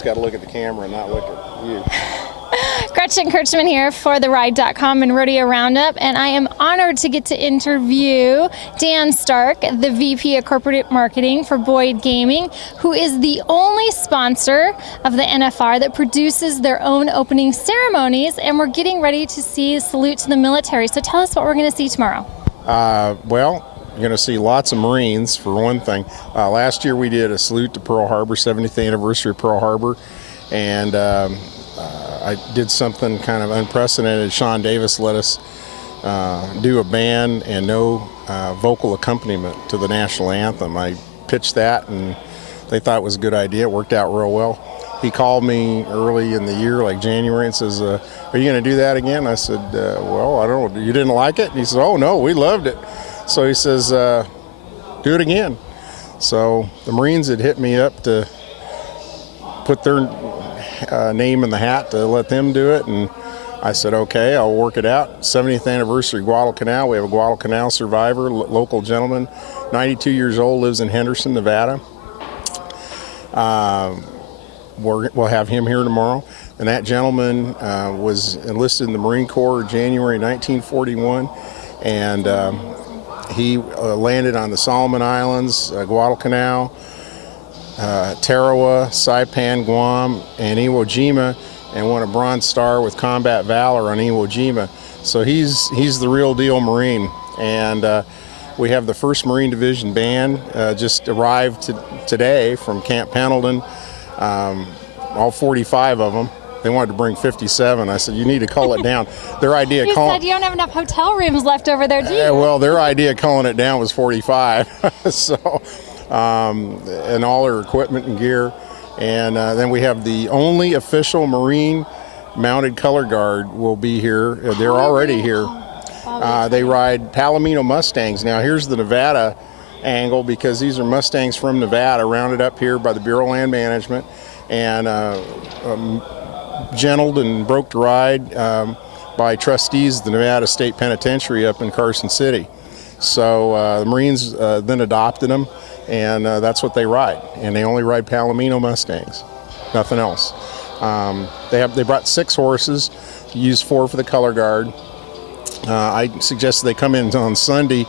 Just got to look at the camera and not look at you. Gretchen Kirchman here for TheRide.com and Rodeo Roundup, and I am honored to get to interview Dan Stark, the VP of Corporate Marketing for Boyd Gaming, who is the only sponsor of the NFR that produces their own opening ceremonies, and we're getting ready to see Salute to the Military. So tell us what we're going to see tomorrow. Well, you're going to see lots of Marines, for one thing. Last year we did a salute to Pearl Harbor, 70th anniversary of Pearl Harbor, and I did something kind of unprecedented. Sean Davis let us do a band and no vocal accompaniment to the national anthem. I pitched that and they thought it was a good idea. It worked out real well. He called me early in the year, like January, and says, are you going to do that again? I said, well, I don't know. You didn't like it? And he says, oh, no, we loved it. So he says, do it again. So the Marines had hit me up to put their name in the hat to let them do it, and I said, okay, I'll work it out. 70th anniversary Guadalcanal. We have a Guadalcanal survivor, local gentleman, 92 years old, lives in Henderson, Nevada. We'll have him here tomorrow. And that gentleman was enlisted in the Marine Corps in January 1941, and he landed on the Solomon Islands, Guadalcanal, Tarawa, Saipan, Guam, and Iwo Jima, and won a Bronze Star with Combat Valor on Iwo Jima. So he's the real deal Marine. And we have the 1st Marine Division Band just arrived today from Camp Pendleton, all 45 of them. They wanted to bring 57. I said, you need to cull it down. Their idea You said you don't have enough hotel rooms left over there, do you? Well, their idea of culling it down was 45. So, and all their equipment and gear. And then we have the only official Marine mounted color guard will be here. They're already here. They ride Palomino Mustangs. Now, here's the Nevada angle, because these are Mustangs from Nevada, rounded up here by the Bureau of Land Management, and gentled and broke to ride by trustees of the Nevada State Penitentiary up in Carson City. So the Marines then adopted them, and that's what they ride. And they only ride Palomino Mustangs, nothing else. They brought 6 horses, used 4 for the color guard. I suggested they come in on Sunday,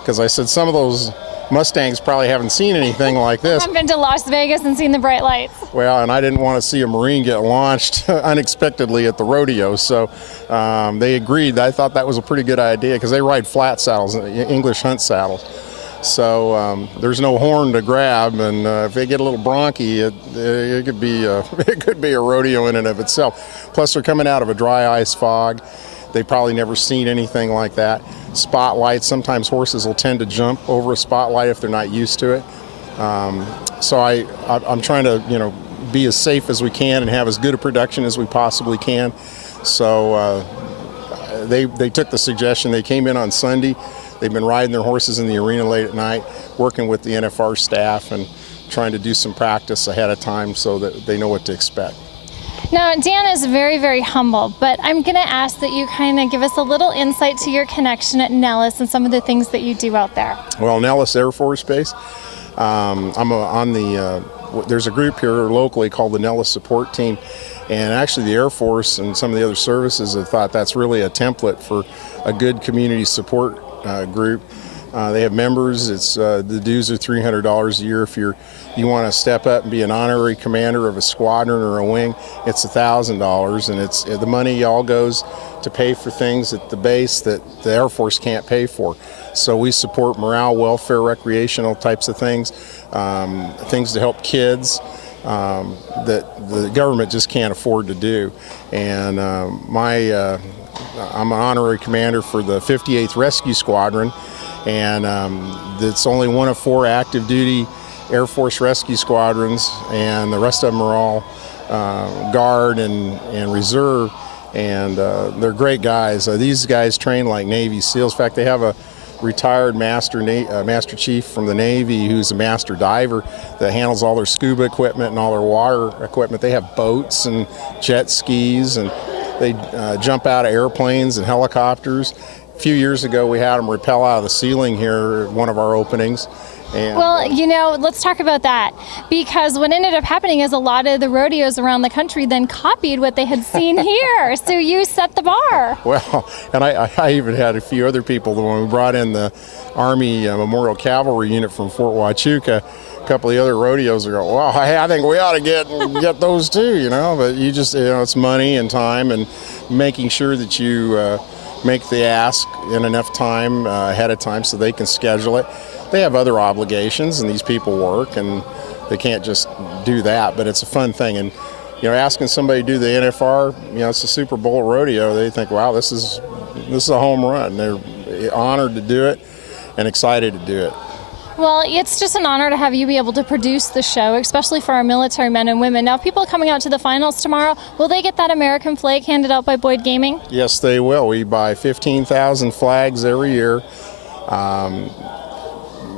because I said some of those Mustangs probably haven't seen anything like this. I haven't been to Las Vegas and seen the bright lights. Well, and I didn't want to see a Marine get launched unexpectedly at the rodeo, so they agreed. I thought that was a pretty good idea, because they ride flat saddles, English hunt saddles. So there's no horn to grab, and if they get a little bronky, it could be it could be a rodeo in and of itself. Plus, they're coming out of a dry ice fog. They've probably never seen anything like that. Spotlights, sometimes horses will tend to jump over a spotlight if they're not used to it. So I'm trying to, be as safe as we can and have as good a production as we possibly can. So they took the suggestion. They came in on Sunday. They've been riding their horses in the arena late at night, working with the NFR staff and trying to do some practice ahead of time so that they know what to expect. Now, Dan is very, very humble, but I'm going to ask that you kind of give us a little insight to your connection at Nellis and some of the things that you do out there. Well, Nellis Air Force Base, there's a group here locally called the Nellis Support Team, and actually the Air Force and some of the other services have thought that's really a template for a good community support group. They have members. It's the dues are $300 a year. If you want to step up and be an honorary commander of a squadron or a wing, it's $1,000, and the money all goes to pay for things at the base that the Air Force can't pay for. So we support morale, welfare, recreational types of things, things to help kids that the government just can't afford to do. And I'm an honorary commander for the 58th Rescue Squadron, and it's only one of 4 active duty Air Force rescue squadrons, and the rest of them are all Guard and Reserve, and they're great guys. These guys train like Navy SEALs. In fact, they have a retired Master Chief from the Navy who's a master diver that handles all their scuba equipment and all their water equipment. They have boats and jet skis, and they jump out of airplanes and helicopters. A few years ago, we had them rappel out of the ceiling here at one of our openings, And, Well, let's talk about that, because what ended up happening is a lot of the rodeos around the country then copied what they had seen here. So you set the bar. well, and I even had a few other people when we brought in the Army Memorial Cavalry Unit from Fort Huachuca. A couple of the other rodeos are going, well, hey, I think we ought to get those too, But you just, it's money and time and making sure that you make the ask in enough time ahead of time so they can schedule it. They have other obligations, and these people work, and they can't just do that. But it's a fun thing, and asking somebody to do the NFR, it's a Super Bowl rodeo. They think, wow, this is a home run. They're honored to do it and excited to do it. Well, it's just an honor to have you be able to produce the show, especially for our military men and women. Now, people coming out to the finals tomorrow, will they get that American flag handed out by Boyd Gaming? Yes, they will. We buy 15,000 flags every year.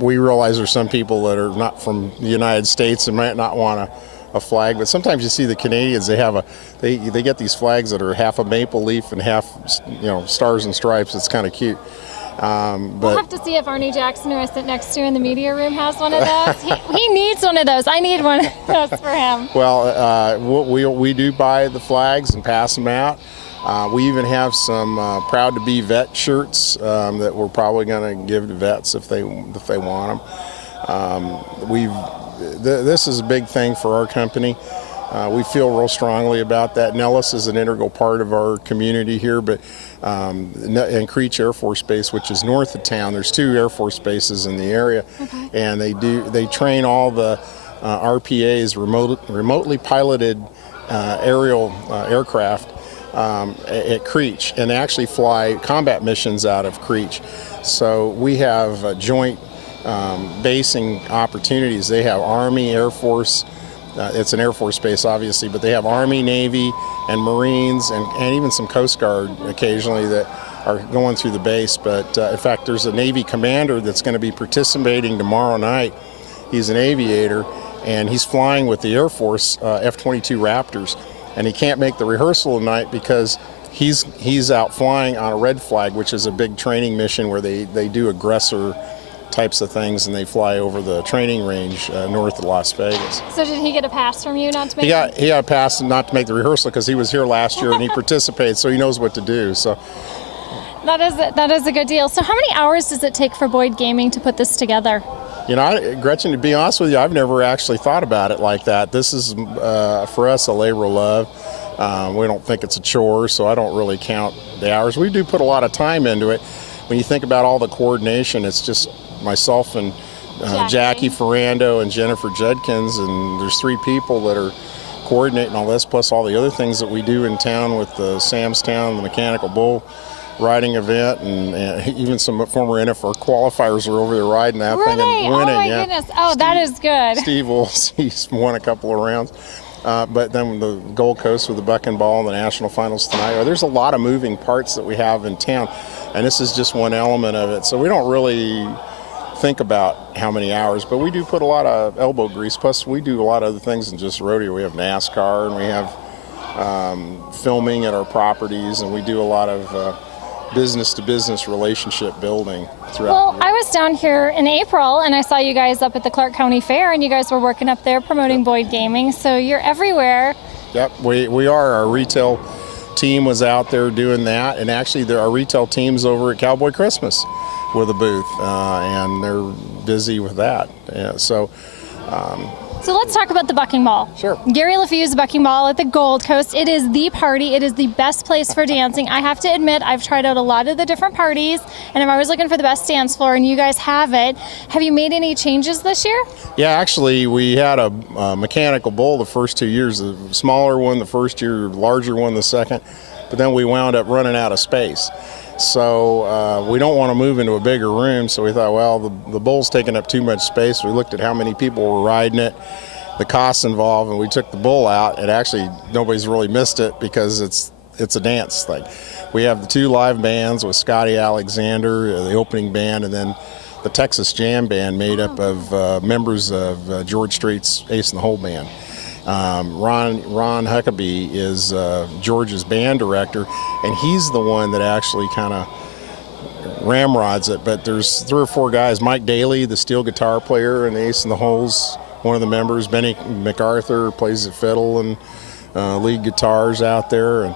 We realize there's some people that are not from the United States and might not want a flag, but sometimes you see the Canadians, they get these flags that are half a maple leaf and half stars and stripes. It's kind of cute. We'll have to see if Arnie Jackson, who I sit next to in the media room, has one of those. He needs one of those. I need one of those for him. Well, we do buy the flags and pass them out. We even have some Proud to Be Vet shirts that we're probably going to give to vets if they want them. This is a big thing for our company. We feel real strongly about that. Nellis is an integral part of our community here, but in Creech Air Force Base, which is north of town, there's 2 Air Force bases in the area, and they train all the RPAs, remotely piloted aerial aircraft at Creech, and actually fly combat missions out of Creech. So we have joint basing opportunities. They have Army, Air Force. It's an Air Force base, obviously, but they have Army, Navy, and Marines, and even some Coast Guard occasionally that are going through the base. But in fact, there's a Navy commander that's going to be participating tomorrow night. He's an aviator, and he's flying with the Air Force F-22 Raptors, and he can't make the rehearsal tonight because he's out flying on a red flag, which is a big training mission where they do aggressor types of things, and they fly over the training range north of Las Vegas. So did he get a pass from you not to make he got a pass not to make the rehearsal because he was here last year and he participated, so he knows what to do. So that is a good deal. So how many hours does it take for Boyd Gaming to put this together? Gretchen, to be honest with you, I've never actually thought about it like that. This is for us a labor of love. We don't think it's a chore, so I don't really count the hours. We do put a lot of time into it. When you think about all the coordination, it's just myself and Jackie Ferrando and Jennifer Judkins, and there's 3 people that are coordinating all this, plus all the other things that we do in town with the Sam's Town, the Mechanical Bull riding event, and even some former NFR qualifiers are over there riding that thing and winning. Oh my goodness! Oh, that is good. Steve Wills, he's won a couple of rounds. But then the Gold Coast with the Buck and Ball and the national finals tonight. There's a lot of moving parts that we have in town, and this is just one element of it. So we don't really think about how many hours, but we do put a lot of elbow grease. Plus, we do a lot of other things than just rodeo. We have NASCAR, and we have filming at our properties, and we do a lot of business-to-business relationship building throughout. Well, I was down here in April, and I saw you guys up at the Clark County Fair, and you guys were working up there promoting Boyd Gaming, so you're everywhere. Yep, we are. Our retail team was out there doing that, and actually our retail team's over at Cowboy Christmas with a booth, and they're busy with that. Yeah, so let's talk about the Bucking Ball. Sure. Gary LaFeew's Bucking Ball at the Gold Coast. It is the party. It is the best place for dancing. I have to admit, I've tried out a lot of the different parties, and I'm always looking for the best dance floor, and you guys have it. Have you made any changes this year? Yeah, actually, we had a mechanical bull the first 2 years, a smaller one the first year, larger one the second, but then we wound up running out of space. So we don't want to move into a bigger room, so we thought, well, the bull's taking up too much space. We looked at how many people were riding it, the costs involved, and we took the bull out, and actually nobody's really missed it because it's a dance thing. We have the 2 live bands with Scotty Alexander, the opening band, and then the Texas Jam Band made up of members of George Strait's Ace in the Hole Band. Ron Huckabee is George's band director, and he's the one that actually kind of ramrods it, but there's 3 or 4 guys. Mike Daly, the steel guitar player and the Ace in the Holes, one of the members. Benny MacArthur plays the fiddle and lead guitars out there, and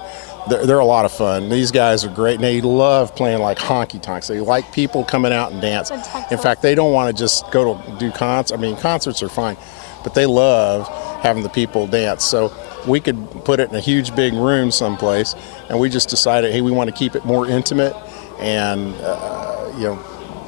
they're a lot of fun. These guys are great, and they love playing like honky tonks. They like people coming out and dance. In fact, they don't want to just go to do concerts. I mean, concerts are fine, but they love having the people dance. So we could put it in a huge big room someplace, and we just decided, hey, we want to keep it more intimate, and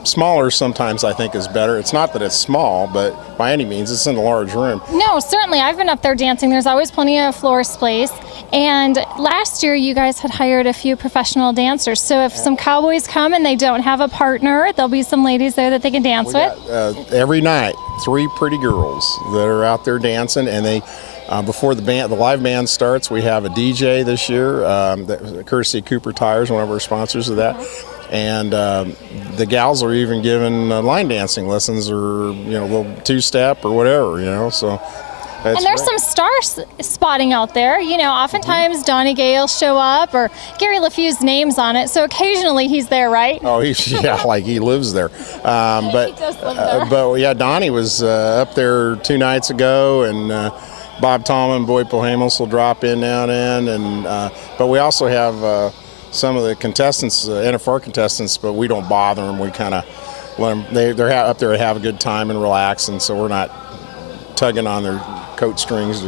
smaller sometimes I think is better. It's not that it's small, but by any means, it's in a large room. No, certainly. I've been up there dancing. There's always plenty of floor space. And last year, you guys had hired a few professional dancers. So if some cowboys come and they don't have a partner, there'll be some ladies there that they can dance with. Every night, 3 pretty girls that are out there dancing, and they. Before the live band starts, we have a DJ this year, courtesy Cooper Tires, one of our sponsors of that. And the gals are even given line dancing lessons, or little 2-step or whatever, So. And there's some star spotting out there. Oftentimes Donnie Gay will show up, or Gary LeFew's name's on it. So occasionally he's there, right? Oh, like he lives there. He does live there. But yeah, Donnie was up there 2 nights ago, and Bob Tallman and Boyd Pohamos will drop in now and then. And but we also have some of the contestants, NFR contestants, but we don't bother them. We kind of let them. They're up there to have a good time and relax, and so we're not tugging on their coat strings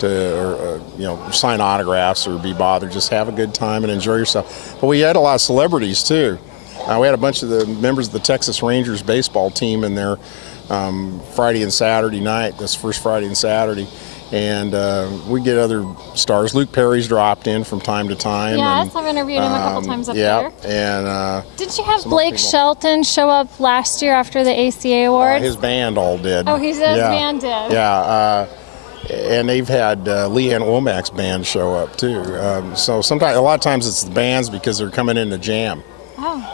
to sign autographs or be bothered. Just have a good time and enjoy yourself. But we had a lot of celebrities too. We had a bunch of the members of the Texas Rangers baseball team in there Friday and Saturday night. This first Friday and Saturday. And we get other stars. Luke Perry's dropped in from time to time. Yes, I've interviewed him a couple times up there. And did you have Blake Shelton show up last year after the ACA award? His band all did. Oh, his band did. Yeah, and they've had Leanne Womack's band show up too. So sometimes, a lot of times, it's the bands because they're coming in to jam.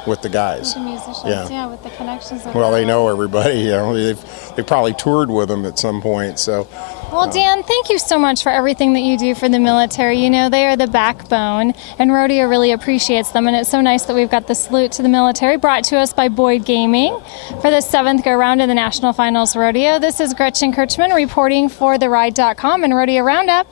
With the guys. With the musicians, with the connections. Well, they know everybody. They probably toured with them at some point. So. Well, Dan, thank you so much for everything that you do for the military. They are the backbone, and rodeo really appreciates them. And it's so nice that we've got the salute to the military brought to us by Boyd Gaming for the 7th go-round of the National Finals Rodeo. This is Gretchen Kirchman reporting for TheRide.com and Rodeo Roundup.